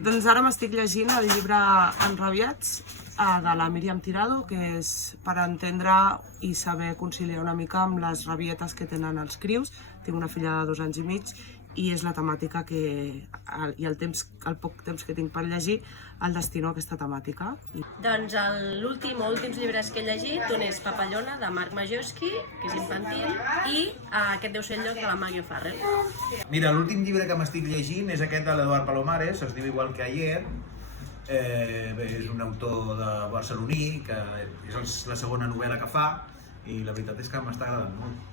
Doncs ara m'estic llegint el llibre Enrabiats de la Míriam Tirado, que és per entendre i saber conciliar una mica amb les rabietes que tenen els crius. Tinc una filla de 2 anys i mig i és la temàtica i el poc temps que tinc per llegir el destino a aquesta temàtica. Doncs últims llibres que he llegit, un és Papallona, de Marc Majewski, que és infantil, i aquest deu ser el lloc de la Maggie O'Farrell. Mira, l'últim llibre que m'estic llegint és aquest de l'Eduard Palomares, es diu Igual que ayer. És un autor de barceloní, que és la segona novel·la que fa, i la veritat és que m'està agradant molt.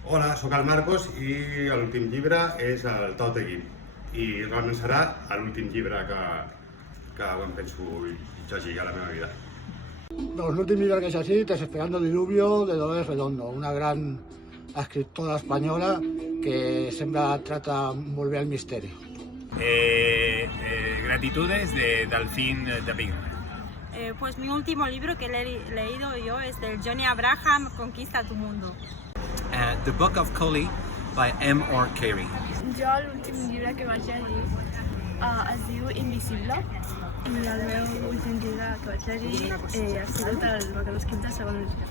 Hola, sóc el Marcos i l'últim llibre és el Tautegui. I realment serà l'últim llibre que em penso llegir a la meva vida. L'últim llibre que he llegit és Esperando el diluvio, de Dolores Redondo, una gran escriptora espanyola que sempre trata molt bé el misteri. Gratitudes de Delfín de Pink. Pues mi último libro que he leído yo es del Johnny Abraham, Conquista tu mundo. The Book of Collie by M.R. Carey. Jo l'últim llibre que vaig llegir es diu Invisible i el meu últim llibre que vaig llegir ha sigut el Vaqueros Quinta, segon llibre.